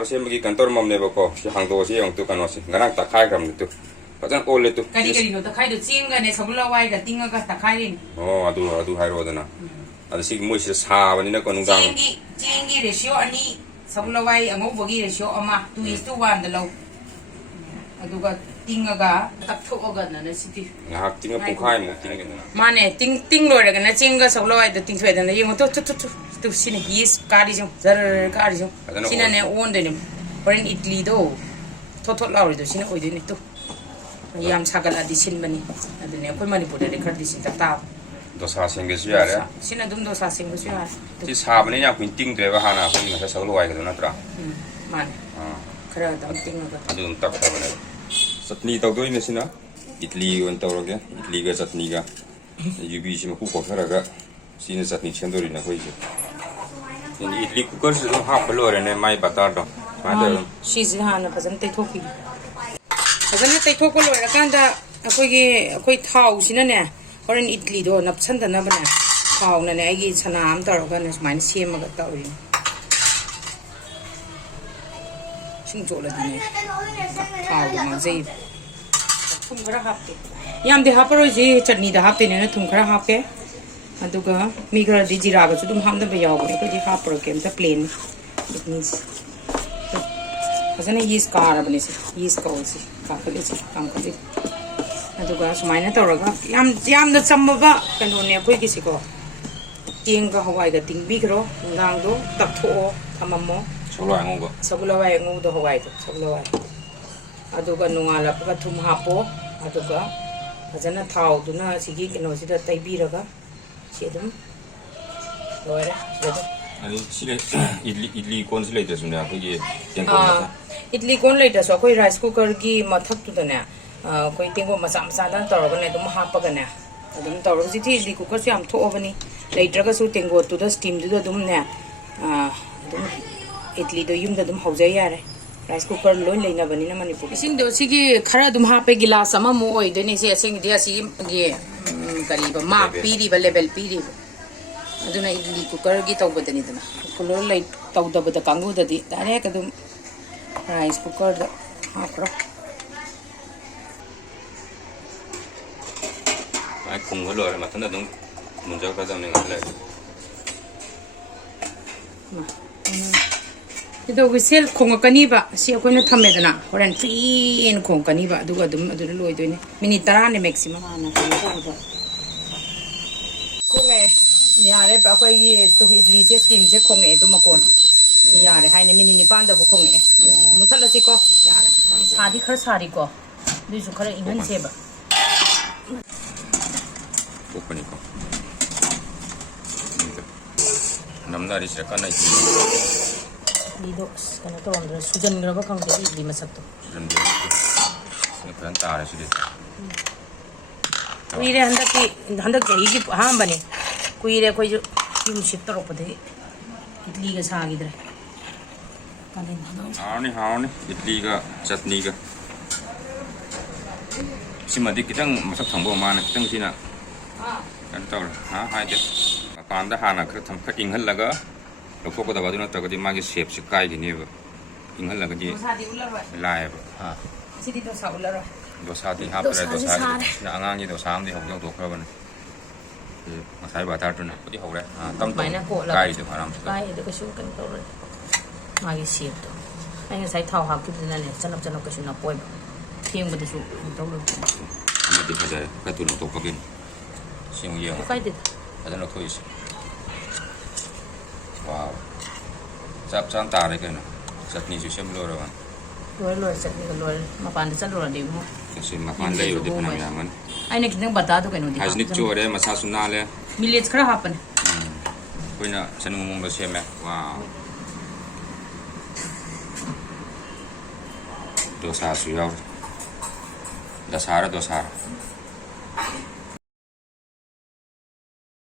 dosa sih bagi kantor mam nih bako si hang dosa yang tu kan masih ngarang tak kaya kram itu pajan oleh tu kali no tak kaya tu cing kan sabula wai ka tinga ka tak kaya oh aduh hai roda na ada sih mui sih sah ni nak konung dang cing ratio ani sabula wai angau bagi ratio ama 2:1 dah lau aduh ka tinga ka tak thok ga na siti ngahak tinga pungkai mo tinga na mane ting loi ra na cing ka sabula wai da ting thoi da na yung tu sini his kari jong jar kari jong sini ne on de ni horen idli do thot lauri do sini oi de ni tu yam sagal adi sin bani adune koi manipur de khar di sin ta ta dosa singge sih ya sini dum dosa singge sih ya si sah bani yang penting tu ya hana pun masa sabula wai ka na tra mane kara da ting ga aduh tak apa bani chutney tau doi na sina idli on tau roge idli ga chutney ga yubi sih maku ko khara ga sini chutney chendori na koi je ini idli cooker sih hap pelor ne mai batar do ada she's hana pasan te thoki pasan te thok ko loi ra kan da akoi thau sina ne horen idli do nap chan da na bana thau na ne ai gi chana am tar ga na mai sem ga ta oi sing jo la di ne thau ma zai thum khara hap ke yam de hap ro ji chutney da hap te ne thum khara hap ke aduga mi khara di jira ga chu dum ham da ba yaw ne ko di hap ro ke ta plain it means fazana yeast kara bani se yeast ko se ka khali se kam khali aduga sumaina tawraga yam da chamba ba kano ne khoi gi se ko ting ga hawai ga ting bi gro ngang do tak tho thamamo sabula wai ngu do hawai do sabula wai aduga nungala pa thum hapo aduga fazana thau duna sigi kino sida taibi raga sedum lore 아니 실에 idli kon sile de sunna ko ye tengko masa idli kon lai da so koi rice cooker gi mathak tu da ne koi tengko masa dan tor ga ne dum ha pa ga ne dum tor ji thi idli cooker yam tho bani lai tra ga su tengko tu da steam du da dum ne dum idli do yum da dum hau jai yare rice cooker loi lai na bani na mani pu sing do sigi khara dum ha pe gilas ama mo oi de ne se sing dia sigi ge kari ba ma pi ri ba level pi ri aduna idli cooker gi tawbadani dana color light tawdabada kangu dadi direct adum rice cooker da hapro ai khung ga lore matana dum munja ka jam ne ngal lai ido gi sel khong kani ba si akoina thamme dana horan fin khong kani ba aduga dum aduna loi doine minute 10 ne maximum ana khong yare pa koi gi tu idli se steam se khong e tu makon yare hai ne mini ni pan da bu khong e muthala si ko yare sadi khar sari ko du su khara ingan se ba kokani ko namnari se kana idli do kana to andra sujan gra ba khang de idli masak to sujan de ne pan ta se de ire handak jahi gi ha bani kuire koi yum ship to ropade idli ga sa gidre hauni idli ga chutney ga simadi kitang masak thangbo ma na kitang sina kan taw ha hai de pan da hana khar tham kha inghal laga lokko ko da baduna ta gadi ma gi shape se kai gi ne ba inghal laga di lai ba ha sidi to sa ular dosa di hap ra dosa na angang ni dosa am di hok do khra ban masai batar tu na di hok re tam kai de haram kai de ka shu kan to re ma gi shape to ai nga sai thau ha ki na ne chanap ka shu na poi thieng ba de su to lo ama di phaja ka tu no to ka bin siang ye kai de ada no thoi si wow chap chan ta re ke na chutney su sem lo ra ban loi chutney ka loi ma pan de chan ro de mo se ma pan le yo de phana ya man ai ne kitang bata to kai no di hasnik chu re masa sunna le millets khara hapan koina chanu mong lo sem wow dosa su yaw dasara